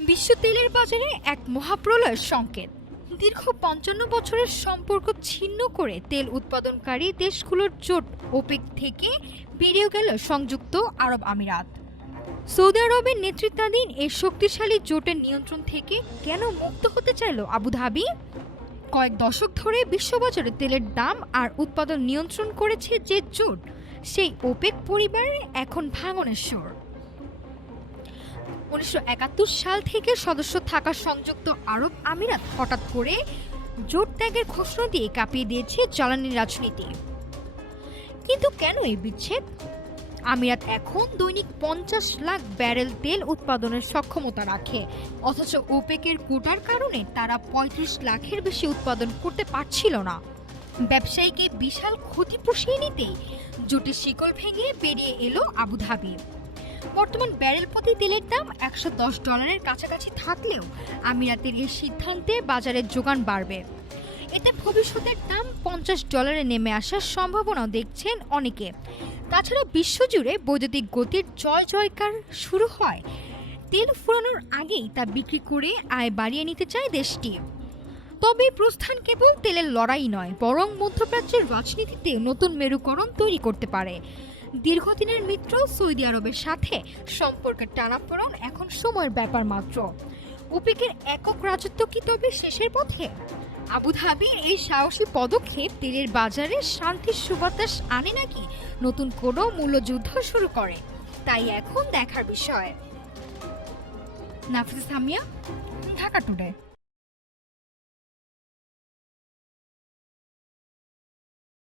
বিশ্ব তেলের বাজারে এক মহাপ্রলয়ের সংকেত। দীর্ঘ ৫৫ বছরের সম্পর্ক ছিন্ন করে তেল উৎপাদনকারী দেশগুলোর জোট ওপেক থেকে বেরিয়ে গেল সংযুক্ত আরব আমিরাত। সৌদি আরবের নেতৃত্বাধীন এই শক্তিশালী জোটের নিয়ন্ত্রণ থেকে কেন মুক্ত হতে চাইল আবুধাবি? কয়েক দশক ধরে বিশ্ববাজারে তেলের দাম আর উৎপাদন নিয়ন্ত্রণ করেছে যে জোট, সেই ওপেক পরিবারের এখন ভাঙনের সুর। ১৯৭১ সাল থেকে সদস্য থাকা সংযুক্ত আরব আমিরাত হঠাৎ করে জোট ত্যাগের ঘোষণা দিয়ে কাঁপিয়ে দিয়েছে জ্বালানি রাজনীতি। কিন্তু কেন এই বিচ্ছেদ? আমিরাত এখন দৈনিক ৫০ লাখ ব্যারেল তেল উৎপাদনের সক্ষমতা রাখে, অথচ ওপেকের কোটার কারণে তারা ৩৫ লাখের বেশি উৎপাদন করতে পারছিল না। ব্যবসায়ীকে বিশাল ক্ষতি পুষিয়ে নিতেই জোটের শিকল ভেঙে বেরিয়ে এলো আবুধাবি। বর্তমান ব্যারেল প্রতি তেলের দাম $১১০ কাছাকাছি থাকলেও আমিরাতের এই সিদ্ধান্তে বাজারের যোগান বাড়বে। এতে ভবিষ্যতের দাম $৫০ নেমে আসার সম্ভাবনাও দেখছেন অনেকে। তাছাড়া বিশ্বজুড়ে বৈদ্যুতিক গতির জয় জয়কার শুরু হয়, তেল ফুরানোর আগেই তা বিক্রি করে আয় বাড়িয়ে নিতে চায় দেশটি। তবে প্রস্থান কেবল তেলের লড়াই নয়, বরং মধ্যপ্রাচ্যের রাজনীতিতে নতুন মেরুকরণ তৈরি করতে পারে। দীর্ঘদিনের মিত্র সৌদি আরবের সাথে সম্পর্কের টানাপোড়েন এখন সময়ের ব্যাপার মাত্র। ওপেকের একক রাজত্ব কি তবে শেষের পথে? আবুধাবির এই সাহসী পদক্ষেপ তেলের বাজারে শান্তির সুবাতাস আনে নাকি নতুন কোনো মূল্যযুদ্ধ শুরু করে, তাই এখন দেখার বিষয়। নাফিসা সামিয়া, ঢাকা টুডে।